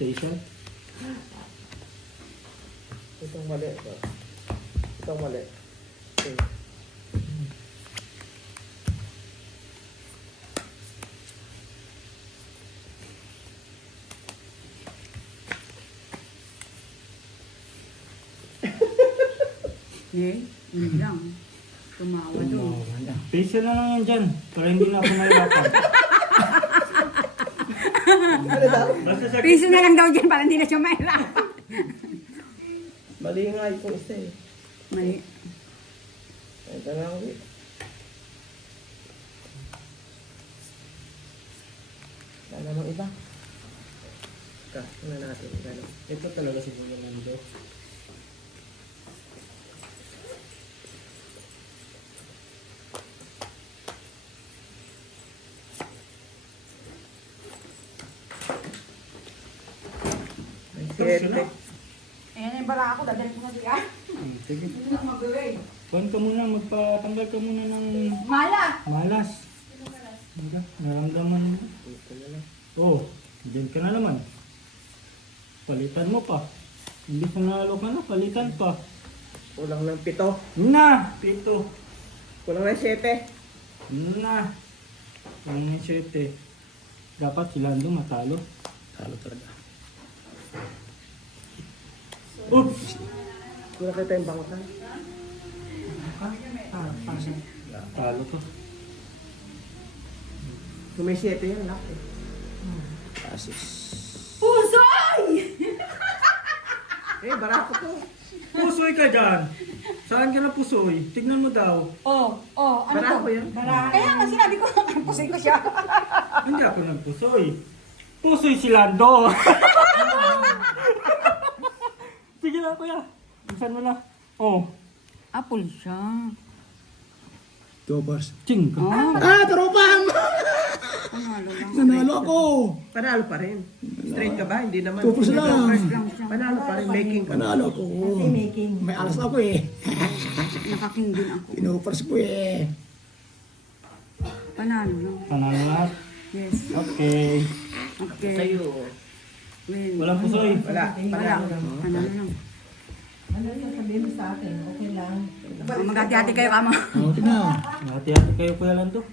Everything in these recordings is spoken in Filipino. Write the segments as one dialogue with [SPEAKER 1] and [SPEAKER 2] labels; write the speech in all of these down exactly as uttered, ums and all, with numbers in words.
[SPEAKER 1] Station.
[SPEAKER 2] Itong mali. Itong mali. Okay.
[SPEAKER 3] Eh, yun lang. Tumawa doon.
[SPEAKER 1] Facial na lang yan dyan. Para hindi na ako mahirapan.
[SPEAKER 2] Ano daw?
[SPEAKER 1] Basta sa
[SPEAKER 3] Piso na lang daw dyan para hindi na siya mahirapan.
[SPEAKER 2] Mali nga itong isa eh.
[SPEAKER 3] Mali.
[SPEAKER 2] Ito na lang ulit. Wala namang iba. Ika, tingnan natin. Gano'n.
[SPEAKER 1] Ito talaga siguro nandito.
[SPEAKER 2] May
[SPEAKER 1] Tapos yun na.
[SPEAKER 2] siyete.
[SPEAKER 3] Ayan yung bara ako, dadalhin ko na siya.
[SPEAKER 1] Hmm, Sige.
[SPEAKER 3] Hindi na mag-away.
[SPEAKER 1] Kuhan ka muna, magpatanggal ka muna ng
[SPEAKER 3] Mala!
[SPEAKER 1] malas. Diba? Naramdaman mo.
[SPEAKER 2] Ito na lang.
[SPEAKER 1] Oh, dyan ka na naman. Palitan mo pa. Hindi sa nalo ka na, palitan pa.
[SPEAKER 2] Kulang ng pito.
[SPEAKER 1] Na! Pito.
[SPEAKER 2] Kulang ng siyete.
[SPEAKER 1] Na! Ang yung siyete. Dapat si Lando matalo.
[SPEAKER 4] Talo talaga.
[SPEAKER 1] Oops!
[SPEAKER 2] Kulang kita yung bangkan.
[SPEAKER 1] Ah, pasok. Talo to.
[SPEAKER 2] Kung may siyete yan, lock eh.
[SPEAKER 4] Asis.
[SPEAKER 3] Pusoy!
[SPEAKER 2] Eh, barako to.
[SPEAKER 1] Pusoy ka dyan! Saan ka na pusoy? Tignan mo daw.
[SPEAKER 3] Oh, oh, ano
[SPEAKER 2] Barako
[SPEAKER 3] to?
[SPEAKER 2] yan.
[SPEAKER 3] Bara. Kaya nga sinabi ko, pusoy ko siya.
[SPEAKER 1] Hindi ako nagpusoy. Pusoy si Lando! Sige na kuya. Saan mo na? Oh.
[SPEAKER 3] Apple siya.
[SPEAKER 4] Topers.
[SPEAKER 1] Ching ka.
[SPEAKER 3] Oh,
[SPEAKER 4] Ah, tropan!
[SPEAKER 3] panalo lang.
[SPEAKER 4] Nanalo ako!
[SPEAKER 2] Panalo pa rin. Straight ka ba? Hindi naman.
[SPEAKER 4] Tupos lang.
[SPEAKER 3] First lang siya.
[SPEAKER 2] Panalo pa rin. Making ka.
[SPEAKER 4] Panalo ako. May alas ako eh.
[SPEAKER 3] Nakaking din ako.
[SPEAKER 4] Pinupers ko eh.
[SPEAKER 3] Panalo lang.
[SPEAKER 1] Panalo lahat.
[SPEAKER 3] Yes.
[SPEAKER 1] Okay.
[SPEAKER 3] Okay.
[SPEAKER 2] Sa'yo.
[SPEAKER 3] Win.
[SPEAKER 1] Walang pusoy.
[SPEAKER 2] Wala.
[SPEAKER 3] Wala.
[SPEAKER 2] Panalo lang.
[SPEAKER 3] Panalo lang.
[SPEAKER 5] Ano yung sabihin mo sa akin? Okay lang.
[SPEAKER 3] Oh, magati-hati kayo kamo.
[SPEAKER 4] Okay na.
[SPEAKER 1] Hati-hati kayo kuya Lando.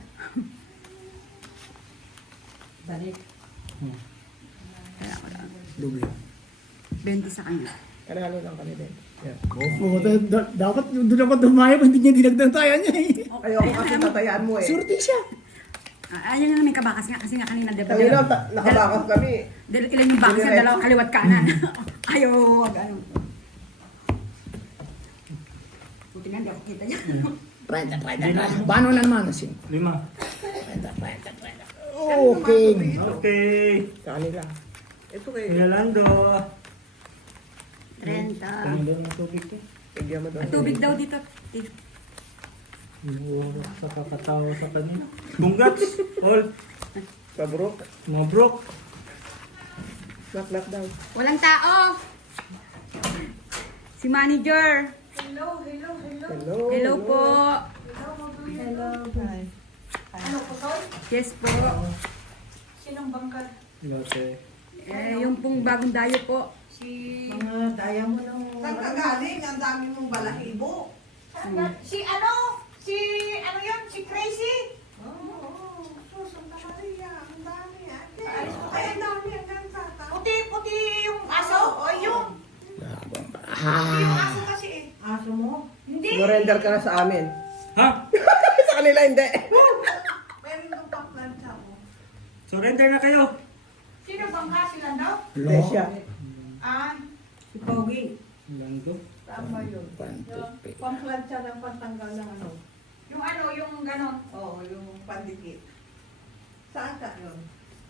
[SPEAKER 5] Balik.
[SPEAKER 1] Hmm.
[SPEAKER 3] Kaya wala.
[SPEAKER 4] Doble.
[SPEAKER 3] twenty sa kanya.
[SPEAKER 2] Panalo lang kami din. Yeah.
[SPEAKER 4] Oo, da- da- dapat doon ako dumayo kung hindi niya dinagdag tayo niya eh.
[SPEAKER 2] Ayoko kasi tatayaan mo eh.
[SPEAKER 4] Surti siya.
[SPEAKER 3] Ah, ayun na may kabakas nga kasi nga kanina diba?
[SPEAKER 2] Kanina, ta- nakabakas kami.
[SPEAKER 3] Dal- ilan yung bakas na dalawa kaliwat kanan. Ayaw, wag ano. Buti nga, hindi ako kita niya.
[SPEAKER 4] Trenta, trenta, trenta. Paano na naman? Sin?
[SPEAKER 1] Lima.
[SPEAKER 4] Trenta, trenta, trenta. Okay.
[SPEAKER 1] Okay.
[SPEAKER 2] Sa kanila. Ito kay.
[SPEAKER 1] Kuya Lando.
[SPEAKER 3] Trenta.
[SPEAKER 1] Kanya daw ng tubig ko.
[SPEAKER 2] Bigyan mo doon.
[SPEAKER 3] At tubig daw dito.
[SPEAKER 1] Inuuro sa kakatawa sa kanila. Congrats! All.
[SPEAKER 2] Pabrok.
[SPEAKER 1] Mabrok.
[SPEAKER 2] Knock, knock daw.
[SPEAKER 3] Walang tao. Si manager.
[SPEAKER 5] Hello, hello, hello.
[SPEAKER 2] Hello.
[SPEAKER 3] Hello po.
[SPEAKER 5] Hello. Hi. Ano po, Soy?
[SPEAKER 3] Yes po.
[SPEAKER 5] Sinong bangkad?
[SPEAKER 1] Lote.
[SPEAKER 3] Eh, yung pong bagong dayo po.
[SPEAKER 5] Si... Mga daya mo ng...
[SPEAKER 6] Saan ka galing? Ang dami mong balahibo.
[SPEAKER 5] Si ano? Si ano yun? Si Crazy?
[SPEAKER 6] Oo, oh, oh. Santa Maria. Ang dami. Ate.
[SPEAKER 5] Ay,
[SPEAKER 6] Ay, ang dami. Ang dami tata.
[SPEAKER 5] Puti-puti yung aso? O yun?
[SPEAKER 6] Yung
[SPEAKER 4] Ah.
[SPEAKER 6] aso kasi eh.
[SPEAKER 5] Aso mo? Hindi.
[SPEAKER 2] Surrender ka na sa amin.
[SPEAKER 1] Ha?
[SPEAKER 2] Sa kanila hindi.
[SPEAKER 6] Meron nung paplansya mo.
[SPEAKER 1] Surrender na kayo.
[SPEAKER 5] Sino bangka sila daw?
[SPEAKER 2] Hindi siya.
[SPEAKER 5] Ah,
[SPEAKER 3] Si Pogi.
[SPEAKER 1] Lando.
[SPEAKER 6] Tama yun.
[SPEAKER 4] Pantupi.
[SPEAKER 6] Pamplansya ng pantanggal ng ano.
[SPEAKER 5] yung ano, yung ganon.
[SPEAKER 6] Oo, yung pandikit. Saan ka yun?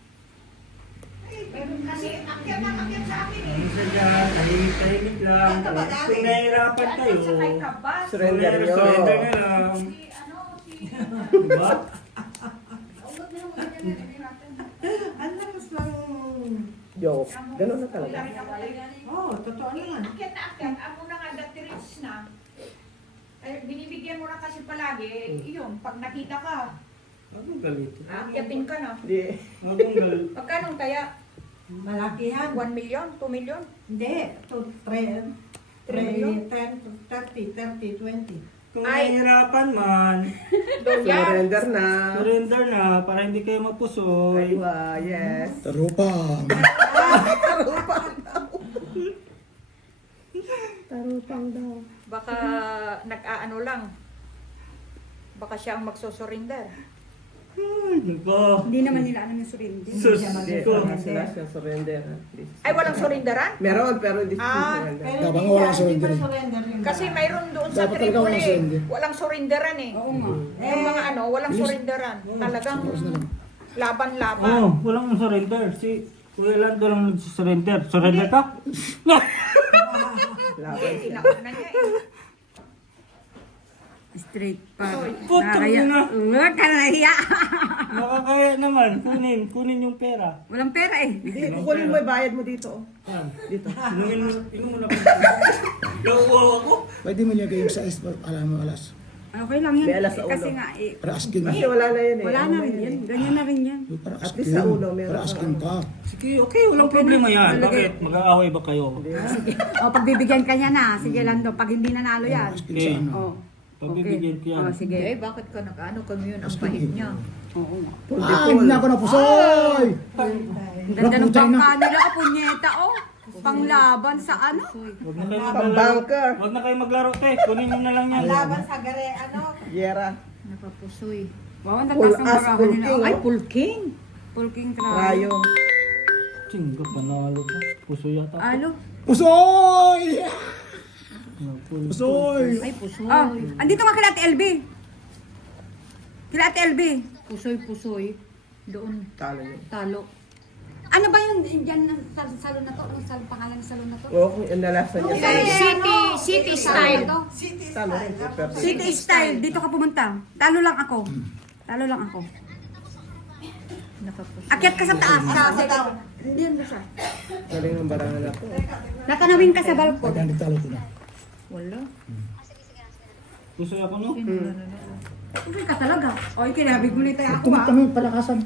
[SPEAKER 5] Pero kasi akyat na akyat sa akin eh.
[SPEAKER 1] Ano sa dyan? Tahimik-tahimik lang.
[SPEAKER 6] Saan ka ba galing?
[SPEAKER 1] Kung nahihirapan
[SPEAKER 5] Ano
[SPEAKER 1] kayo.
[SPEAKER 5] sa kay Kabas?
[SPEAKER 2] Surrender nyo.
[SPEAKER 1] Surrender na lang.
[SPEAKER 5] Si ano, si...
[SPEAKER 1] Diba?
[SPEAKER 5] Huwag na huwag na natin.
[SPEAKER 6] Ang lakas lang.
[SPEAKER 2] Joke. Ganun na talaga.
[SPEAKER 6] Oo, oh, totoo naman.
[SPEAKER 5] Akyat na akyat, amo na nga that rich na. Eh, binibigyan mo na kasi palagi, eh, yun, pag nakita ka,
[SPEAKER 1] Huwag mong galitin.
[SPEAKER 5] aakyatin ka na.
[SPEAKER 2] Hindi.
[SPEAKER 1] Huwag mong galit.
[SPEAKER 5] Pagkanong kaya?
[SPEAKER 6] Malaki yan.
[SPEAKER 5] one million, two million?
[SPEAKER 6] Hindi. To three,
[SPEAKER 5] Three million?
[SPEAKER 6] three, ten, thirty, thirty, twenty.
[SPEAKER 1] Kung
[SPEAKER 5] Ay.
[SPEAKER 1] nahihirapan man,
[SPEAKER 5] Doon yan.
[SPEAKER 2] Surrender na.
[SPEAKER 1] surrender na para hindi kayo mapusoy.
[SPEAKER 2] Aywa, yes.
[SPEAKER 4] Tarupang.
[SPEAKER 2] Tarupang daw.
[SPEAKER 5] Baka nag-aano lang. Baka siya ang magsusurrender.
[SPEAKER 1] Ay, nako.
[SPEAKER 3] Hindi naman nila alam yung surrender.
[SPEAKER 1] Sus
[SPEAKER 2] Hindi,
[SPEAKER 1] ko.
[SPEAKER 2] wala sila siya surrender.
[SPEAKER 5] Ay, walang surrenderan?
[SPEAKER 2] Meron, pero hindi siya
[SPEAKER 5] Ah,
[SPEAKER 2] surrender.
[SPEAKER 6] Pero
[SPEAKER 4] Dapat
[SPEAKER 6] hindi
[SPEAKER 4] nga walang
[SPEAKER 6] siya- hindi
[SPEAKER 4] surrender.
[SPEAKER 6] pa surrender yung
[SPEAKER 5] Kasi
[SPEAKER 6] dalawa.
[SPEAKER 5] mayroon doon sa
[SPEAKER 4] Dapat talaga walang
[SPEAKER 5] Tripoli.
[SPEAKER 4] surrender.
[SPEAKER 5] Walang surrenderan eh.
[SPEAKER 3] Oo nga.
[SPEAKER 5] Yung mga ano, walang surrenderan. Talagang laban-laban.
[SPEAKER 1] Oh, walang surrender. Si Kuya Lando lang nag-surrender. Surrender ka?
[SPEAKER 2] Laban siya.
[SPEAKER 5] Sinauna niya eh.
[SPEAKER 3] Straight pa.
[SPEAKER 1] Putang
[SPEAKER 3] Nakakaya.
[SPEAKER 1] ina.
[SPEAKER 3] Huwag ka na nahiya.
[SPEAKER 1] Nakakaya naman. Kunin. Kunin yung pera.
[SPEAKER 3] Walang pera eh.
[SPEAKER 2] Hindi, kukunin mo yung bayad mo dito. oh.
[SPEAKER 1] Yan.
[SPEAKER 2] Dito.
[SPEAKER 1] Inumin mo. Inumin mo na. Yawa ako.
[SPEAKER 4] Pwede mo niya kayong sa is, alam mo alas.
[SPEAKER 3] Okay lang yan.
[SPEAKER 2] May alas sa ulo.
[SPEAKER 3] Kasi nga eh.
[SPEAKER 4] Para asking.
[SPEAKER 2] Kasi wala na yun eh.
[SPEAKER 3] Wala
[SPEAKER 2] Ano
[SPEAKER 3] na rin yan. Ganyan na rin yan.
[SPEAKER 4] Para
[SPEAKER 2] At
[SPEAKER 4] asking.
[SPEAKER 2] least sa ulo, meron
[SPEAKER 4] Para
[SPEAKER 2] ka.
[SPEAKER 4] asking ka.
[SPEAKER 1] Sige, okay. Walang problema yan. Bakit? Mag-aaway ba kayo?
[SPEAKER 3] Sige. O, pagbibigyan ka niya na. Sige, Lando. Pag hindi nanalo yan.
[SPEAKER 4] Asking
[SPEAKER 1] Okay.
[SPEAKER 4] sa ano.
[SPEAKER 3] O.
[SPEAKER 1] Pagbibigyan ko yan.
[SPEAKER 3] O, sige.
[SPEAKER 5] Eh, bakit ka nag-ano kami yun? Ang pahit niya.
[SPEAKER 3] Oo nga.
[SPEAKER 2] Full
[SPEAKER 4] Ay,
[SPEAKER 2] default.
[SPEAKER 4] hindi na ako napusoy!
[SPEAKER 3] Ang ganda ng
[SPEAKER 4] Naputay na.
[SPEAKER 3] bangka nila. O, punyeta. O. Panglaban sa ano?
[SPEAKER 1] Huwag na kayo maglaro.
[SPEAKER 2] Pang-bunker.
[SPEAKER 1] Huwag na kayo maglaro, te. Kunin nyo na lang yan.
[SPEAKER 6] Laban sa gare, ano?
[SPEAKER 2] Yera.
[SPEAKER 5] Napapusoy.
[SPEAKER 3] Wow, ang
[SPEAKER 2] Full
[SPEAKER 3] tatas ng
[SPEAKER 2] as,
[SPEAKER 3] barahan
[SPEAKER 2] full
[SPEAKER 3] nila.
[SPEAKER 2] king,
[SPEAKER 3] Ay,
[SPEAKER 2] oh.
[SPEAKER 5] Pulking.
[SPEAKER 3] pulking try.
[SPEAKER 2] Rayo.
[SPEAKER 1] Chinga, panalo ka. Puso yata.
[SPEAKER 3] Alo.
[SPEAKER 4] Pusoy!
[SPEAKER 1] Puso.
[SPEAKER 4] Pusoy!
[SPEAKER 5] Ay, pusoy.
[SPEAKER 3] Ah, andito nga kila Ate L B. Kila Ate L B.
[SPEAKER 5] Pusoy-pusoy. Doon.
[SPEAKER 2] Talo yun.
[SPEAKER 5] Talo.
[SPEAKER 3] Ano ba yung dyan na sa salon na to? Anong sal pangalan ng salon na to?
[SPEAKER 2] Oo, kung inalasan niya sa
[SPEAKER 5] City, city style.
[SPEAKER 3] Ano to?
[SPEAKER 6] City
[SPEAKER 2] Talo
[SPEAKER 6] style.
[SPEAKER 2] rin. Super.
[SPEAKER 3] City style. Dito ka pumunta. Talo lang ako. Talo lang ako.
[SPEAKER 5] Nakapusoy.
[SPEAKER 3] Akyat ka sa taas. Sa Hindi mo siya.
[SPEAKER 2] Galing ng barangan na to.
[SPEAKER 3] Natanawin ka sa balkon.
[SPEAKER 4] Pagka nagtalo ko na.
[SPEAKER 5] Wala.
[SPEAKER 1] Puso ako, no?
[SPEAKER 3] Hindi ka talaga. O, kinabig mo nito ako
[SPEAKER 4] Tumit
[SPEAKER 3] ah.
[SPEAKER 4] kami, palakasan.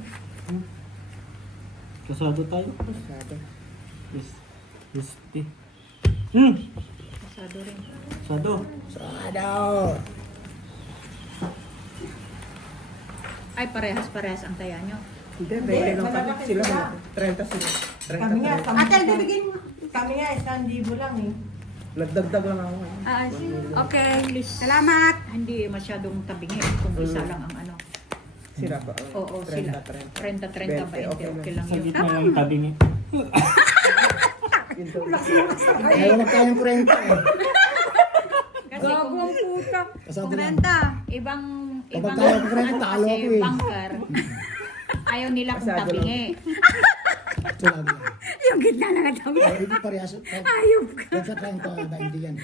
[SPEAKER 1] Kasado tayo.
[SPEAKER 2] Masyado.
[SPEAKER 1] Yes. Yes, te. Hmm.
[SPEAKER 5] Pasado rin.
[SPEAKER 1] Kasado.
[SPEAKER 4] Sado!
[SPEAKER 5] Ay, parehas-parehas ang taya nyo.
[SPEAKER 2] Hindi, pwede lang kami. Sila mo. trenta sila.
[SPEAKER 6] Kami nga,
[SPEAKER 2] trenta.
[SPEAKER 6] kami,
[SPEAKER 3] Ate L B, bigyan mo.
[SPEAKER 6] kami nga, isang libo lang eh.
[SPEAKER 2] Nagdagdag lang ako.
[SPEAKER 3] Ah, okay. Salamat.
[SPEAKER 5] Hindi masyadong tabingi kung isa lang ang ano.
[SPEAKER 2] Sila ba?
[SPEAKER 5] Oo, sila.
[SPEAKER 2] trenta.
[SPEAKER 5] trenta, trenta,
[SPEAKER 2] twenty,
[SPEAKER 5] twenty, okay lang
[SPEAKER 1] Sa
[SPEAKER 5] yun.
[SPEAKER 1] gitna lang tabi niya.
[SPEAKER 2] Yun daw.
[SPEAKER 4] Ayaw magkayang kurenta eh.
[SPEAKER 5] Kasi
[SPEAKER 3] Gago
[SPEAKER 5] kung
[SPEAKER 3] ang puta.
[SPEAKER 4] Kasado na.
[SPEAKER 3] Kurenta.
[SPEAKER 5] ibang,
[SPEAKER 4] Kapag
[SPEAKER 5] ibang,
[SPEAKER 4] tayo ko rin,
[SPEAKER 5] ano
[SPEAKER 4] talo
[SPEAKER 5] kasi,
[SPEAKER 4] ako eh.
[SPEAKER 5] bunker, ayaw nila kung
[SPEAKER 2] Pasado lang.
[SPEAKER 5] tabingi.
[SPEAKER 4] Ito lang yan.
[SPEAKER 3] Yung gitna na nga tabi.
[SPEAKER 4] Ay, hindi parehas.
[SPEAKER 3] Ayop ka.
[SPEAKER 4] Pagka trenta, ba hindi yan.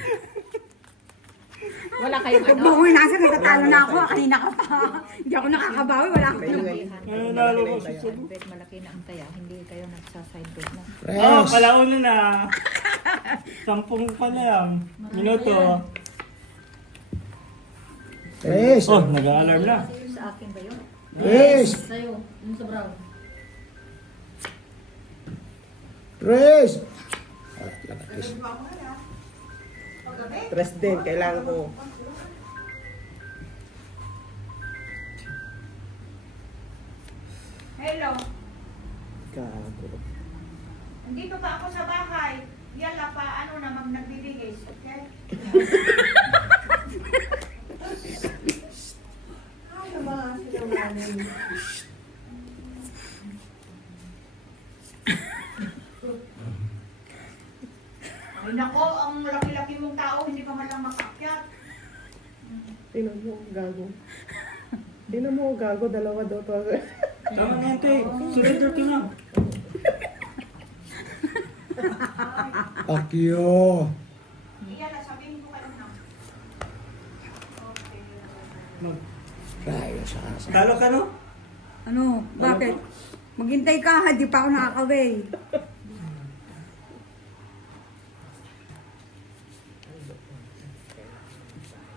[SPEAKER 5] Wala kayong
[SPEAKER 3] Huwag
[SPEAKER 5] ano.
[SPEAKER 3] mo kong nasa, nagtatalo na ako. Kanina ka pa. Hindi ako nakakabawi. Wala akong
[SPEAKER 2] Ayun,
[SPEAKER 3] nang...
[SPEAKER 2] ayun.
[SPEAKER 1] Ay, nalo ko sa
[SPEAKER 5] Side bet, malaki na ang taya. Hindi kayo nagsaside bet na.
[SPEAKER 1] Oh,
[SPEAKER 4] Fresh!
[SPEAKER 1] palauna na. Sampung pa lang. Minuto.
[SPEAKER 4] Fresh!
[SPEAKER 1] Oh, nag-a-alarm na.
[SPEAKER 5] Sa akin ba yun?
[SPEAKER 4] Fresh!
[SPEAKER 5] Sa'yo, yung sa brown.
[SPEAKER 4] Fresh! Ah, lagat, fresh.
[SPEAKER 2] Tres din, kailangan ko.
[SPEAKER 5] Hello,
[SPEAKER 2] Gago.
[SPEAKER 5] nandito pa ako sa bahay. Yala pa, ano na, mag nagbibigis, okay?
[SPEAKER 6] Ano mga sinungaling?
[SPEAKER 5] Ay nako, ang laki-laki mong tao, hindi ka man lang makakyat.
[SPEAKER 2] Tingnan mo, gago. Tingnan mo, gago. Dalawa daw to.
[SPEAKER 1] Tama na yan, te. Surrender ka na.
[SPEAKER 4] Pakyo!
[SPEAKER 5] Yala, sabihin ko kayo na. Okay.
[SPEAKER 1] Mag-
[SPEAKER 4] Rayo sa asa.
[SPEAKER 1] Talo ka, no?
[SPEAKER 3] Ano? Bakit? Maghintay ka. Hindi pa ako nakakaway.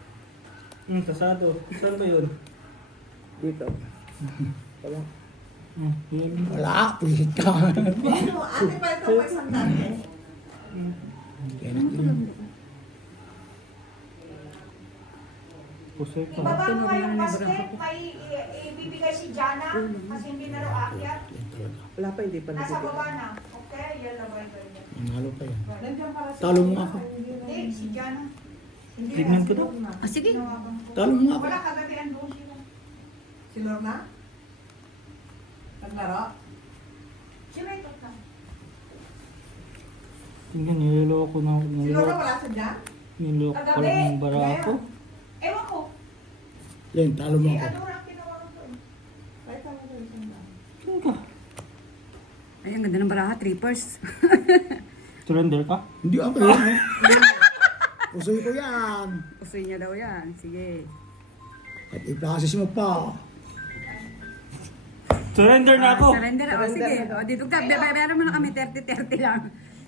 [SPEAKER 1] Hmm, kasado. Saan ba yun?
[SPEAKER 2] Dito. Wala.
[SPEAKER 1] Hmm, yan.
[SPEAKER 4] Wala, pusit ka.
[SPEAKER 6] Ano, ate pa ito pa isang dati.
[SPEAKER 4] Kaya na,
[SPEAKER 1] Pusay ka.
[SPEAKER 5] Ibaba mo nga yung basket, may i- ibibigay si Jana kasi hindi na raw akyat.
[SPEAKER 4] yan talaga.
[SPEAKER 2] Wala pa, hindi pa
[SPEAKER 5] Nasa
[SPEAKER 2] nabibigay.
[SPEAKER 5] baba na. Okay, yan lang ba yun?
[SPEAKER 4] Nanalo pa yan.
[SPEAKER 6] Nandiyan para sa...
[SPEAKER 4] Talo mo nga ako.
[SPEAKER 5] Hindi, si Jana. Hindi
[SPEAKER 1] Tignan ko daw.
[SPEAKER 3] Ah, sige.
[SPEAKER 5] Tinawagan ko.
[SPEAKER 4] Talo mo nga ako.
[SPEAKER 5] Wala kagabihan doon sila.
[SPEAKER 6] Si Lorna? Naglaro?
[SPEAKER 5] Si Raytot na.
[SPEAKER 1] Tingnan, niloloko na.
[SPEAKER 6] Si Lorna
[SPEAKER 1] Niloloko,
[SPEAKER 6] wala sa dyan?
[SPEAKER 1] niloloko pala ng barako.
[SPEAKER 5] Ewan ko.
[SPEAKER 4] Yan, talo mo
[SPEAKER 5] Si
[SPEAKER 4] ako.
[SPEAKER 5] Adora ang tinawagan ko. eh.
[SPEAKER 6] Kahit ako sa isang dati.
[SPEAKER 1] Saan ka?
[SPEAKER 3] Ay, ang ganda ng baraha, trippers.
[SPEAKER 1] Surrender ka?
[SPEAKER 4] Hindi ako yan. Pusoy ko yan.
[SPEAKER 3] Usoy niya daw yan. Sige.
[SPEAKER 4] At i-process mo pa.
[SPEAKER 1] Surrender na ako!
[SPEAKER 3] Ah, surrender. O, sige. O, dito ka. Bayaran mo na kami. thirty thirty lang.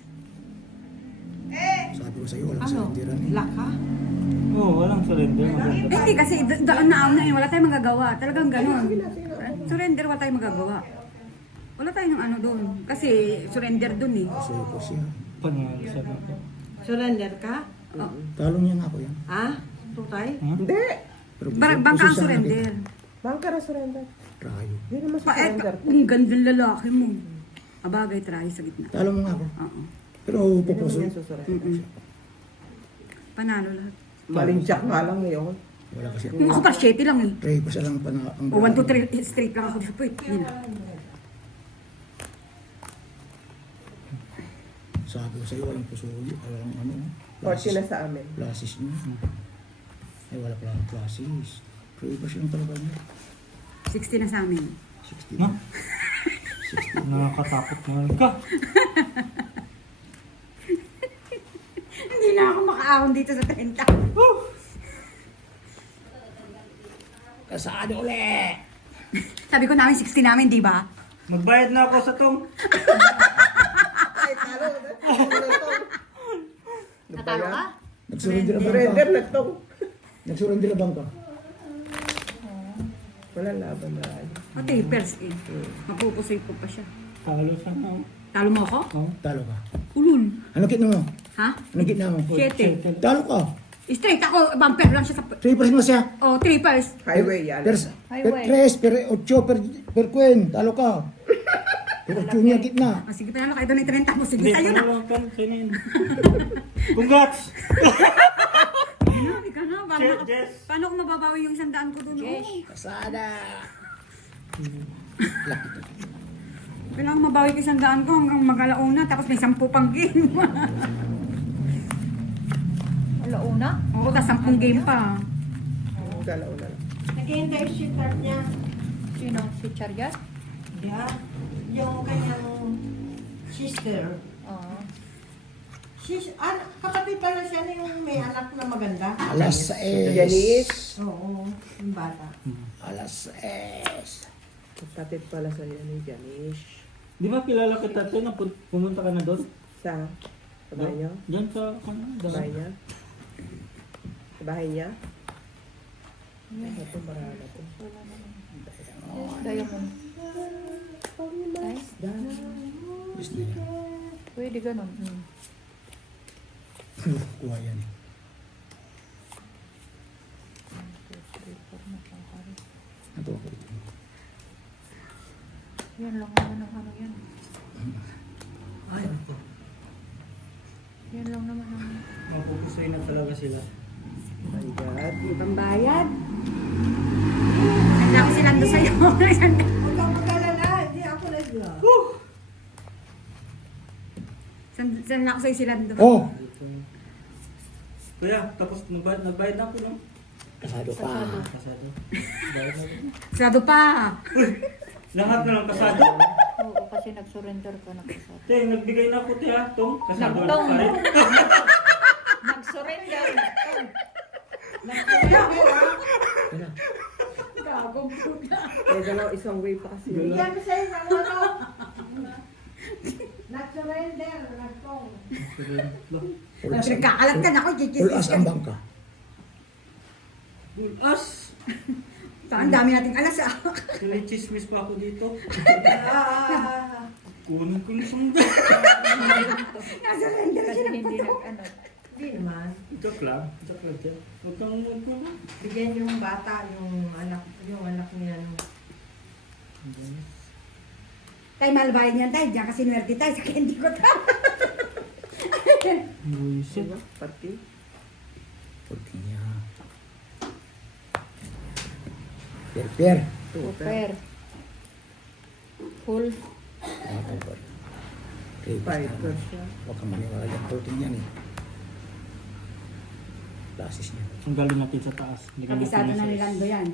[SPEAKER 5] Eh,
[SPEAKER 4] Sabi ko sa'yo, walang salindiran eh.
[SPEAKER 6] Laka?
[SPEAKER 1] Oo, oh, walang surrender.
[SPEAKER 3] Eh, Hindi kasi da- daan na na eh. Wala tayong magagawa. Talagang ganun. Surrender, wala tayong magagawa. Wala tayong ano doon. Kasi surrender doon eh.
[SPEAKER 4] Pusoy ko siya.
[SPEAKER 1] Panalo sa ako.
[SPEAKER 6] Surrender ka?
[SPEAKER 3] Oh.
[SPEAKER 4] Talo niya nga ako yan.
[SPEAKER 6] Ha? Tutay?
[SPEAKER 1] Ha?
[SPEAKER 2] Hindi.
[SPEAKER 4] Pero
[SPEAKER 3] Bar-
[SPEAKER 4] pusoy-
[SPEAKER 3] bangka ang
[SPEAKER 4] pusoy sana
[SPEAKER 3] surrender.
[SPEAKER 2] Bangka na surrender.
[SPEAKER 4] kita. Rayo.
[SPEAKER 2] Hindi naman sa
[SPEAKER 3] Pa, eh,
[SPEAKER 2] surrender.
[SPEAKER 3] ang gandang lalaki mo. Abagay, try sa gitna.
[SPEAKER 4] Talo mo nga ako.
[SPEAKER 3] Oo.
[SPEAKER 4] Pero
[SPEAKER 2] Hindi naman
[SPEAKER 4] pupusoy.
[SPEAKER 2] yan susurrender.
[SPEAKER 3] Mm-mm. Panalo lahat.
[SPEAKER 2] Maling jack nga lang ngayon.
[SPEAKER 4] Wala kasi.
[SPEAKER 3] Kung ako pa, siyete lang eh.
[SPEAKER 4] Pray pa siya lang pa na. ang
[SPEAKER 3] O, one, two, three, straight lang ako. Wait, yun na.
[SPEAKER 4] Sabi ko sa'yo, walang pusoy. Walang ano.
[SPEAKER 2] forty na sa amin.
[SPEAKER 4] Plasis niya. Ay, wala pala ang plasis. Pray pa siya lang talaga niya.
[SPEAKER 3] sixty na sa amin.
[SPEAKER 4] sixty
[SPEAKER 1] Ha?
[SPEAKER 4] na.
[SPEAKER 1] Nakakatakot na ka.
[SPEAKER 3] Hindi na ako makaahon dito sa trenta.
[SPEAKER 4] Kasado ulit!
[SPEAKER 3] Sabi ko namin sixty namin, di ba?
[SPEAKER 1] Magbayad na ako sa tong.
[SPEAKER 2] Ay, talo.
[SPEAKER 3] Natalo ka?
[SPEAKER 4] Nagsurrender na bangka.
[SPEAKER 2] Surrender na to.
[SPEAKER 4] Nagsurrender na bangka.
[SPEAKER 2] Wala laban na.
[SPEAKER 3] O, trippers eh. Mapupusoy ko pa siya.
[SPEAKER 1] Talo sa ako.
[SPEAKER 3] Talo mo ako?
[SPEAKER 1] Oh.
[SPEAKER 4] Talo ka.
[SPEAKER 3] Ulul.
[SPEAKER 4] Anong kitna mo?
[SPEAKER 3] Ha?
[SPEAKER 4] Anong kitna mo?
[SPEAKER 3] Siyete.
[SPEAKER 4] Talo ka.
[SPEAKER 3] Straight ako, bumper lang siya sa...
[SPEAKER 4] three percent mo siya.
[SPEAKER 3] O, trippers.
[SPEAKER 2] Highway yan.
[SPEAKER 4] Per, per tres, per ocho, per, per quen. Talo ka. Per ocho niya kitna.
[SPEAKER 3] O, sige, panalo kayo doon ng trenta mo. Sige,
[SPEAKER 1] Hindi,
[SPEAKER 3] sa'yo na.
[SPEAKER 1] panalo ka. Sino yun? Congrats!
[SPEAKER 3] Grabe ka na. Paano,
[SPEAKER 1] Yes,
[SPEAKER 3] maka-
[SPEAKER 1] yes.
[SPEAKER 3] paano ko mababawi yung isang daan ko doon? Oh.
[SPEAKER 4] Kasada.
[SPEAKER 3] Kailangan mabawi ko isang daan ko hanggang mag-alauna. Tapos may sampu pang game.
[SPEAKER 5] Alauna?
[SPEAKER 3] Oo, tapos sampung game pa.
[SPEAKER 2] Galaw na lang.
[SPEAKER 6] Naghihintay yung sweetheart niya.
[SPEAKER 5] Sino? Si Chariot?
[SPEAKER 6] Yeah. Yung kanyang sister.
[SPEAKER 5] Oo.
[SPEAKER 6] Sis, an, kapatid pala siya na yung may anak na maganda.
[SPEAKER 4] Alas es.
[SPEAKER 2] Janice.
[SPEAKER 6] Oo, yung bata.
[SPEAKER 4] Alas es.
[SPEAKER 2] Kapatid pala sa iyo ni Janice.
[SPEAKER 1] Di ba kilala kita tayo na pu- pumunta ka na doon?
[SPEAKER 2] Sa, sa bahay niya?
[SPEAKER 1] Diyan sa... ano,
[SPEAKER 2] Sa bahay niya? Sa bahay niya? Ito, marala to.
[SPEAKER 5] Diamond.
[SPEAKER 4] Yes na yan.
[SPEAKER 5] Pwede ganun. Hmm.
[SPEAKER 4] Kuha yan. Ito ako.
[SPEAKER 5] Yan lang naman ang ano yan.
[SPEAKER 1] Ay, ako.
[SPEAKER 5] Yan lang naman ang...
[SPEAKER 1] Mapupusoy na talaga sila.
[SPEAKER 2] My God.
[SPEAKER 3] May pambayad. Handa ko silang doon sa'yo.
[SPEAKER 6] Huwag kang mag-alala, hindi ako nag-love.
[SPEAKER 3] San- Saan na ako sa'yo silang doon?
[SPEAKER 4] Oh!
[SPEAKER 1] Kuya, tapos nagbayad, nagbayad na ako no?
[SPEAKER 4] Kasado pa.
[SPEAKER 1] Kasado. Bayad na ako.
[SPEAKER 3] Sarado pa.
[SPEAKER 1] Lahat na lang kasado.
[SPEAKER 5] Oo, kasi nag-surrender ka na kasi.
[SPEAKER 1] Te, nagbigay na ako te ha, tong. Kasado na
[SPEAKER 5] Nagtong.
[SPEAKER 1] pa rin.
[SPEAKER 5] Nag-surrender.
[SPEAKER 2] May dalaw isang way pa kasi. yun.
[SPEAKER 6] Bigyan ko sa'yo ng ano. Nag-surrender, nagtong.
[SPEAKER 4] Ulas,
[SPEAKER 3] Nagkakalat ka na ako.
[SPEAKER 4] ulas ang bangka.
[SPEAKER 1] As!
[SPEAKER 3] Ang dami nating alas ah.
[SPEAKER 1] May chismis pa ako dito.
[SPEAKER 5] Ah,
[SPEAKER 1] Kunin ko na sunda.
[SPEAKER 3] Nasa-render
[SPEAKER 5] kasi
[SPEAKER 3] siya
[SPEAKER 5] hindi
[SPEAKER 3] nagpatok.
[SPEAKER 5] nag ano.
[SPEAKER 6] Hindi naman.
[SPEAKER 1] Joke lang. Joke lang dyan. Huwag kang huwag ko lang.
[SPEAKER 6] Bigyan yung bata, yung anak, yung anak niya. No.
[SPEAKER 3] Tay, malbayan yan tay. Diyan kasi nuwerte tay. Sa candy ko tayo.
[SPEAKER 1] Buisit.
[SPEAKER 2] Diba? Pati.
[SPEAKER 4] Pwede niya. Per, per.
[SPEAKER 5] Super. Full.
[SPEAKER 4] Ah, over. Okay,
[SPEAKER 2] Five
[SPEAKER 4] basta.
[SPEAKER 2] per siya.
[SPEAKER 4] Huwag kang maniwala dyan. Protein yan eh. Lasis niya.
[SPEAKER 1] Ang galing natin sa taas. Hindi ka
[SPEAKER 3] Kabisado
[SPEAKER 1] natin
[SPEAKER 3] na
[SPEAKER 1] nasa-
[SPEAKER 3] ni Lando yan.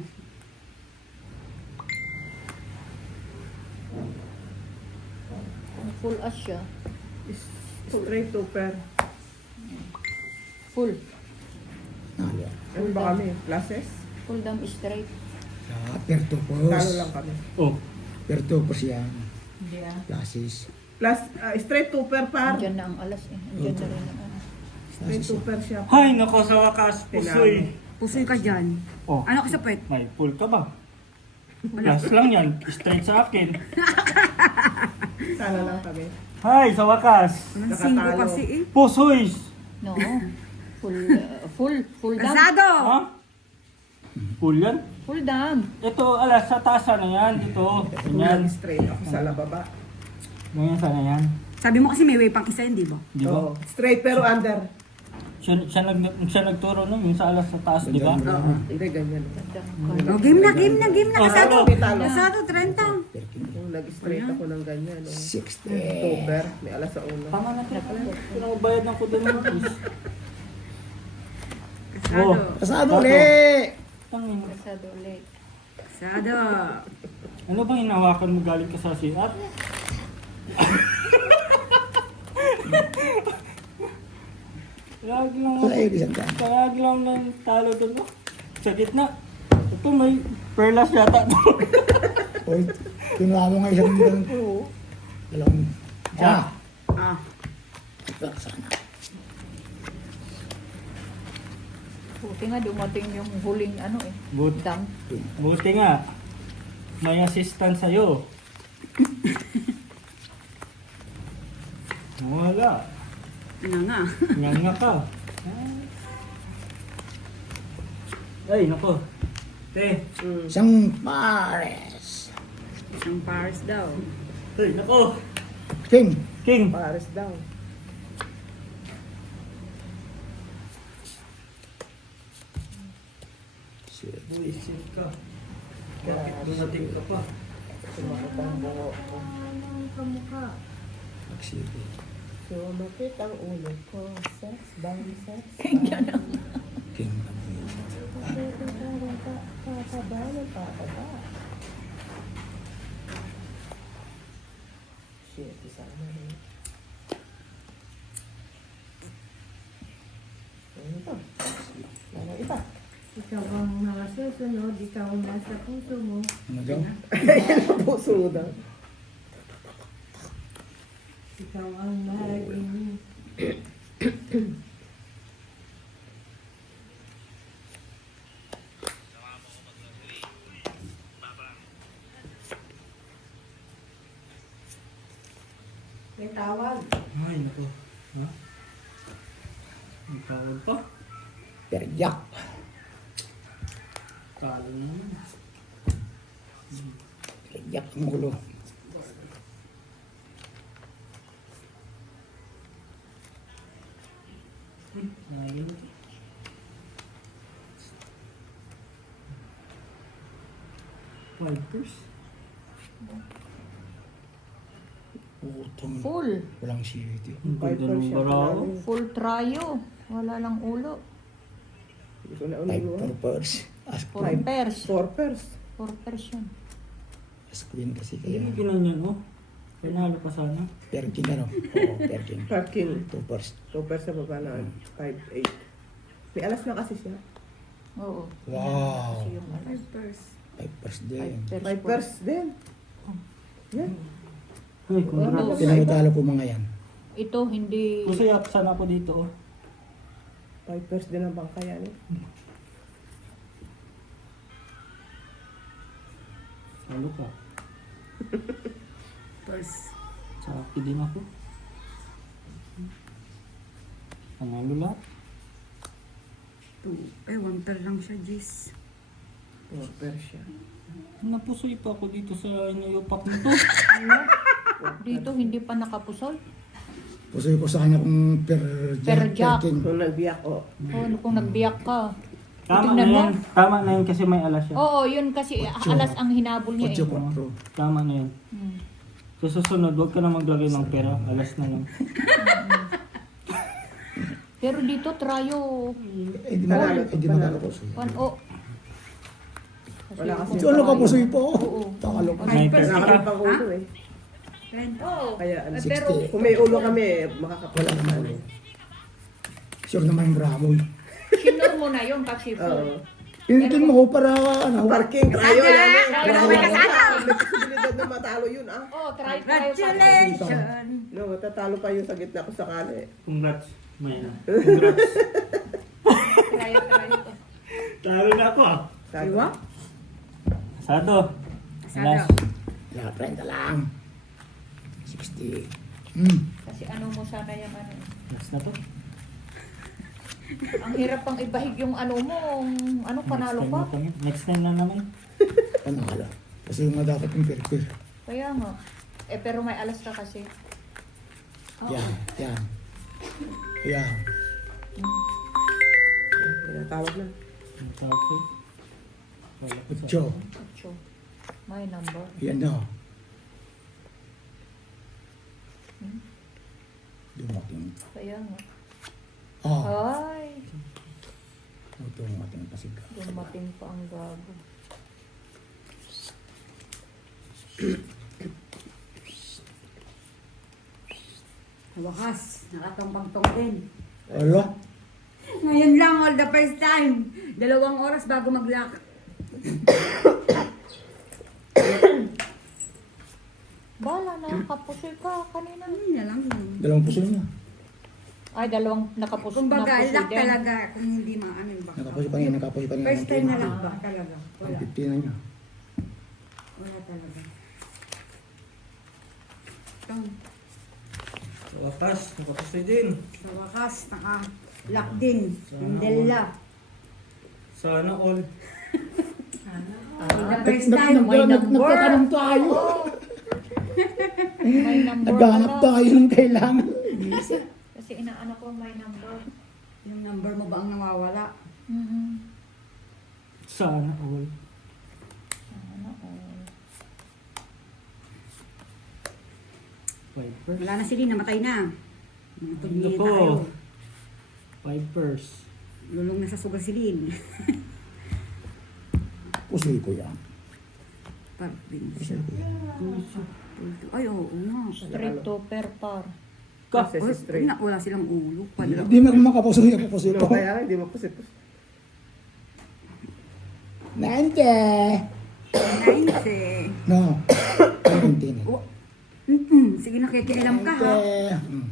[SPEAKER 5] Full as siya.
[SPEAKER 2] Is- Straight to per.
[SPEAKER 5] Full.
[SPEAKER 4] Nalo.
[SPEAKER 2] Ano ba kami? Classes?
[SPEAKER 5] Full dam straight.
[SPEAKER 4] Ah, per tupos.
[SPEAKER 2] Talo lang kami.
[SPEAKER 1] Oh.
[SPEAKER 4] Per tupos yan.
[SPEAKER 5] Hindi ah.
[SPEAKER 4] Lasis.
[SPEAKER 2] Plus, ah, straight to per par.
[SPEAKER 5] Andyan na ang alas eh. Andyan na rin ang ano.
[SPEAKER 2] Straight to per siya.
[SPEAKER 1] Hay, nako sa wakas. Pusoy.
[SPEAKER 3] Pusoy ka dyan.
[SPEAKER 1] Oh.
[SPEAKER 3] Ano ka sa pwet?
[SPEAKER 1] May full ka ba? Plus lang yan. Straight sa akin.
[SPEAKER 2] Talo lang kami.
[SPEAKER 1] Hay, sa wakas.
[SPEAKER 3] Anong
[SPEAKER 2] Nakatalo.
[SPEAKER 3] singko kasi eh.
[SPEAKER 1] Pusoy.
[SPEAKER 5] No. Full, uh, full, full dam.
[SPEAKER 3] Kasado!
[SPEAKER 1] Ha? Full yan?
[SPEAKER 5] Full dam.
[SPEAKER 1] Ito, alas, sa taas na yan. Dito.
[SPEAKER 2] Yan.
[SPEAKER 1] Ganyan.
[SPEAKER 2] Straight ako sa lababa.
[SPEAKER 1] Ganyan sana yan.
[SPEAKER 3] Sabi mo kasi may way pang isa yun, di ba?
[SPEAKER 1] Di ba?
[SPEAKER 2] Oo. Straight pero under.
[SPEAKER 1] Siya, siya, nag, siya nagturo nun, yung sa alas sa taas, di ba?
[SPEAKER 2] Oo. Hindi, ganyan.
[SPEAKER 3] Oh, game na, game na, game na.
[SPEAKER 1] Oh,
[SPEAKER 3] Kasado.
[SPEAKER 2] talo, talo.
[SPEAKER 3] Kasado, trenta.
[SPEAKER 4] Per king.
[SPEAKER 2] Yung nag-straight ako ng ganyan. No?
[SPEAKER 4] sixty.
[SPEAKER 2] To per. May alas sa ulo.
[SPEAKER 1] Tama na pala. Pinabayad ng kudo ng please.
[SPEAKER 3] Kasado.
[SPEAKER 1] Oh.
[SPEAKER 4] Kasado ulit.
[SPEAKER 1] Tangin.
[SPEAKER 5] Kasado ulit.
[SPEAKER 3] Kasado.
[SPEAKER 1] Ano bang hinahawakan mo galing ka sa sirat? Kayag lang
[SPEAKER 4] Wala yung isang daan.
[SPEAKER 1] Kayag lang ng talo doon no? Sa gitna. Ito may perlas yata doon.
[SPEAKER 4] Oy, kinuha mo nga isang daan ko. Dalawang. Ah.
[SPEAKER 3] Ah.
[SPEAKER 4] Ito, sana.
[SPEAKER 5] Buti nga dumating yung huling ano eh.
[SPEAKER 1] But,
[SPEAKER 5] Dam.
[SPEAKER 1] buti nga. May assistant sa'yo. Wala.
[SPEAKER 3] Ano nga.
[SPEAKER 1] Nga nga ka. Ay, nako. Te.
[SPEAKER 2] Mm.
[SPEAKER 4] Isang pares.
[SPEAKER 3] Isang Paris daw.
[SPEAKER 1] Ay, nako.
[SPEAKER 4] King.
[SPEAKER 1] King.
[SPEAKER 2] Pares daw.
[SPEAKER 1] Buisit ka. Bakit dumating ka pa?
[SPEAKER 2] Sumakot ang bungo ko.
[SPEAKER 4] Magsili.
[SPEAKER 2] Sumakit ang ulo ko. Sex bomb, sex
[SPEAKER 4] King.
[SPEAKER 2] Pataba ng pataba. Shit, isa na rin. Ano ito? Ano ito?
[SPEAKER 6] Ikaw ang mga susunod, ikaw ang nasa puso mo.
[SPEAKER 4] Ano daw?
[SPEAKER 2] Puso daw.
[SPEAKER 6] Ikaw ang maging
[SPEAKER 2] May tawag.
[SPEAKER 1] Ay, nako. Ha? May tawag pa?
[SPEAKER 4] Peryak.
[SPEAKER 1] Talo na naman.
[SPEAKER 4] Peryak ang ulo.
[SPEAKER 1] Hmm, talo na. Wipers?
[SPEAKER 4] Utong.
[SPEAKER 5] Full.
[SPEAKER 4] Walang siyete.
[SPEAKER 1] Ang ganda
[SPEAKER 2] Viper
[SPEAKER 1] ng
[SPEAKER 2] siya
[SPEAKER 1] barao.
[SPEAKER 2] pala.
[SPEAKER 5] Full tryo. Wala lang ulo.
[SPEAKER 2] Hindi ko na
[SPEAKER 4] Five
[SPEAKER 2] ulo.
[SPEAKER 4] purpose. Ask
[SPEAKER 5] Four
[SPEAKER 4] queen.
[SPEAKER 5] pairs.
[SPEAKER 2] Four pairs.
[SPEAKER 5] Four pairs yun.
[SPEAKER 4] Ask queen kasi
[SPEAKER 1] Hindi
[SPEAKER 4] kaya.
[SPEAKER 1] mo ginanyan, oh. Panalo pa sana.
[SPEAKER 4] Per king ano? Oo, per king.
[SPEAKER 2] Parking.
[SPEAKER 4] Two pairs.
[SPEAKER 2] Two pairs sa baba na. Five, eight. May alas na kasi siya.
[SPEAKER 5] Oo.
[SPEAKER 4] Wow.
[SPEAKER 5] Kasi yung alas.
[SPEAKER 4] Five pairs
[SPEAKER 5] Five
[SPEAKER 4] din.
[SPEAKER 5] pairs.
[SPEAKER 2] Five
[SPEAKER 5] po.
[SPEAKER 2] pairs din. Yan.
[SPEAKER 1] Ay, congrats.
[SPEAKER 4] Pinagtalo ko mga yan.
[SPEAKER 5] Ito hindi...
[SPEAKER 1] Gusto yak sana ako dito, oh.
[SPEAKER 2] Five pairs din ang bangka yan eh.
[SPEAKER 1] Talo ka.
[SPEAKER 3] First.
[SPEAKER 1] Saki din ako. Panalo lahat.
[SPEAKER 3] Two. Eh, one pair lang siya, Jis.
[SPEAKER 2] Oh, Persia.
[SPEAKER 1] Napusoy pa ako dito sa inayupak nito.
[SPEAKER 5] Dito hindi pa nakapusoy.
[SPEAKER 4] Pusoy ko sana kung per,
[SPEAKER 5] Per jack.
[SPEAKER 4] king.
[SPEAKER 2] Kung nagbiyak, oh.
[SPEAKER 5] Oh, kung nagbiyak ka.
[SPEAKER 1] Tama na
[SPEAKER 5] Tingnan mo.
[SPEAKER 1] yan. Tama na yan kasi may alas yan.
[SPEAKER 5] Oo, yun kasi alas ang hinabol niya
[SPEAKER 4] Ocho
[SPEAKER 5] eh.
[SPEAKER 4] kwatro.
[SPEAKER 1] Tama na yan.
[SPEAKER 5] Hmm.
[SPEAKER 1] Sa susunod, huwag ka na maglagay ng pera. Alas na lang.
[SPEAKER 5] Pero dito, trayo.
[SPEAKER 4] Eh, di matalo, eh, di matalo pusoy.
[SPEAKER 5] One, oh.
[SPEAKER 2] Wala kasi.
[SPEAKER 4] Ito ano ka pusoy po?
[SPEAKER 5] Oo.
[SPEAKER 4] Takalo ka.
[SPEAKER 1] May
[SPEAKER 3] First.
[SPEAKER 1] pera
[SPEAKER 2] Wala
[SPEAKER 1] ka.
[SPEAKER 2] kami pang ulo eh.
[SPEAKER 5] Oo.
[SPEAKER 2] Kaya ano,
[SPEAKER 5] Eh, pero,
[SPEAKER 4] sixty.
[SPEAKER 2] kung may ulo kami,
[SPEAKER 4] Wala
[SPEAKER 2] makakapala
[SPEAKER 4] naman
[SPEAKER 2] naman.
[SPEAKER 4] ulo. Sure naman yung Ramoy.
[SPEAKER 5] sinur mo na yun kasi full.
[SPEAKER 2] Oo.
[SPEAKER 4] Pinitin mo ko para ano.
[SPEAKER 2] Parking, tayo yan eh.
[SPEAKER 5] Tayo,
[SPEAKER 2] Grabe
[SPEAKER 5] tayo,
[SPEAKER 2] ka
[SPEAKER 5] tayo.
[SPEAKER 2] sa May posibilidad na matalo yun ah.
[SPEAKER 5] Oh, try, try.
[SPEAKER 3] Congratulations!
[SPEAKER 2] No, matatalo pa yun sa gitna ko sakali.
[SPEAKER 1] Congrats. May na. Congrats.
[SPEAKER 5] Try, try.
[SPEAKER 1] Talo na ako ah.
[SPEAKER 2] Sabi,
[SPEAKER 3] Diba?
[SPEAKER 1] Sado.
[SPEAKER 3] Sado.
[SPEAKER 1] Alas.
[SPEAKER 4] Ya, trenta lang. sixty. Hmm.
[SPEAKER 5] Kasi ano mo sana yung ano.
[SPEAKER 1] Alas na to.
[SPEAKER 5] Ang hirap pang ibahig yung ano mo. Ano, panalo
[SPEAKER 1] Next time
[SPEAKER 5] pa.
[SPEAKER 1] na kami. Next time na naman.
[SPEAKER 4] Panalo. Kasi yung mga dapat yung per-per.
[SPEAKER 5] Kaya nga. Eh, pero may alas ka kasi.
[SPEAKER 4] Yan, yan. Yan.
[SPEAKER 2] pinatawag na.
[SPEAKER 1] Ang tawag ko. Wala ko sa-
[SPEAKER 4] Ocho.
[SPEAKER 5] Ocho. My number.
[SPEAKER 4] Yan na. Dumating.
[SPEAKER 5] Kaya nga.
[SPEAKER 4] Ah,
[SPEAKER 5] Ay,
[SPEAKER 4] dumating pa si Ga.
[SPEAKER 5] dumating pa ang gago.
[SPEAKER 3] Wakas, nakatumbang-tong din.
[SPEAKER 4] Ala,
[SPEAKER 3] Ngayon lang, all the first time. Dalawang oras bago mag-lock.
[SPEAKER 5] Bala na, kapusoy ka kanina.
[SPEAKER 3] Ayun na lang yun.
[SPEAKER 4] dalawang puso niya.
[SPEAKER 5] Ay, dalawang nakapusoy.
[SPEAKER 3] Kung baga,
[SPEAKER 5] napusoy
[SPEAKER 3] lock
[SPEAKER 5] din.
[SPEAKER 3] talaga. Kung hindi maano yung baka.
[SPEAKER 4] Nakapuso pa niya, nakapuso pa niya.
[SPEAKER 3] First time na lock ba talaga?
[SPEAKER 4] Ang
[SPEAKER 3] Wala.
[SPEAKER 4] fifty na niya.
[SPEAKER 3] Wala talaga. Ito,
[SPEAKER 1] Sa wakas, nakapusoy din.
[SPEAKER 3] sa wakas, naka-lock din. Mandela.
[SPEAKER 1] Sana all.
[SPEAKER 3] The first
[SPEAKER 4] Nag-
[SPEAKER 3] time,
[SPEAKER 4] nag-
[SPEAKER 3] may
[SPEAKER 4] nag-
[SPEAKER 3] number.
[SPEAKER 4] Nagtatanong tayo.
[SPEAKER 5] May number
[SPEAKER 4] Naghanap
[SPEAKER 5] pala.
[SPEAKER 4] tayo ng kailangan.
[SPEAKER 5] Kasi inaano ko may number.
[SPEAKER 3] Yung number mo ba ang nawawala?
[SPEAKER 5] Mm-hmm.
[SPEAKER 1] Sana all.
[SPEAKER 5] Sana all.
[SPEAKER 1] Vipers.
[SPEAKER 3] Wala na sila, namatay na. Mga pagbihin
[SPEAKER 1] Nako.
[SPEAKER 3] tayo.
[SPEAKER 1] Vipers.
[SPEAKER 3] Lulong na sa sugal silin.
[SPEAKER 4] Pusoy ko yan.
[SPEAKER 3] Parpin.
[SPEAKER 4] Pusoy ko yan.
[SPEAKER 3] Ay, oo nga.
[SPEAKER 5] Straight to per par.
[SPEAKER 1] Ka.
[SPEAKER 2] Kasi
[SPEAKER 3] Uy,
[SPEAKER 2] si straight.
[SPEAKER 3] na, wala silang ulo. Pala.
[SPEAKER 4] Hindi mo makapusoy ako pusoy
[SPEAKER 2] No,
[SPEAKER 4] ko.
[SPEAKER 2] kaya nga, hindi mo pusip.
[SPEAKER 4] Nante.
[SPEAKER 3] Ninety.
[SPEAKER 4] No. Nante.
[SPEAKER 3] Oh. Mm-mm. Sige, nakikialam ka ha.
[SPEAKER 4] Hmm.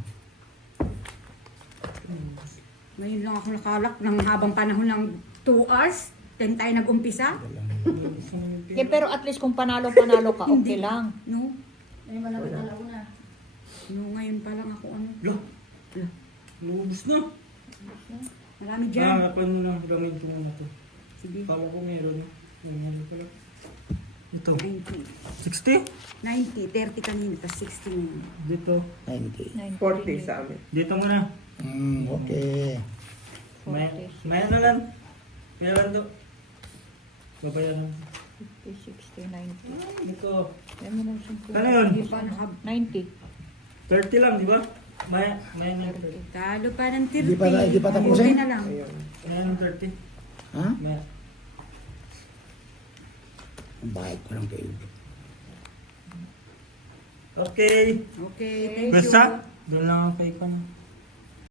[SPEAKER 3] Ngayon lang ako nakalak ng habang panahon ng two hours. Then tayo nag-umpisa.
[SPEAKER 5] Eh, pero at least kung panalo-panalo ka, okay
[SPEAKER 3] Hindi.
[SPEAKER 5] lang.
[SPEAKER 3] No? Ay, wala na una. No, ngayon pa lang ako ano.
[SPEAKER 1] Lo. Lubos na.
[SPEAKER 3] Marami dyan.
[SPEAKER 1] Hahanapan mo lang. Gamit ko muna to.
[SPEAKER 3] Sige.
[SPEAKER 1] Kala ko meron. Meron pala. Ito.
[SPEAKER 3] ninety.
[SPEAKER 1] sixty?
[SPEAKER 3] ninety. thirty kanina. Tapos sixty ngayon.
[SPEAKER 1] Dito.
[SPEAKER 4] Ninety.
[SPEAKER 2] forty sa amin.
[SPEAKER 1] Dito muna.
[SPEAKER 4] Hmm, okay.
[SPEAKER 1] May, may ano lang. Kailan to? Babayaran.
[SPEAKER 5] fifty, sixty, ninety.
[SPEAKER 1] Ito.
[SPEAKER 5] Yan mo lang simple.
[SPEAKER 1] Ano yun?
[SPEAKER 3] Hindi pa nakab...
[SPEAKER 5] ninety.
[SPEAKER 1] thirty lang, di ba? May, may na.
[SPEAKER 3] Talo pa ng thirty.
[SPEAKER 4] Hindi pa na- hindi pa tapusin?
[SPEAKER 3] Okay na lang.
[SPEAKER 2] Ayun.
[SPEAKER 1] May ng thirty.
[SPEAKER 4] Ha?
[SPEAKER 1] May.
[SPEAKER 4] Ang bayad ko lang kayo.
[SPEAKER 1] Okay.
[SPEAKER 3] Okay, thank you.
[SPEAKER 1] Basta, doon lang ako kay Kan.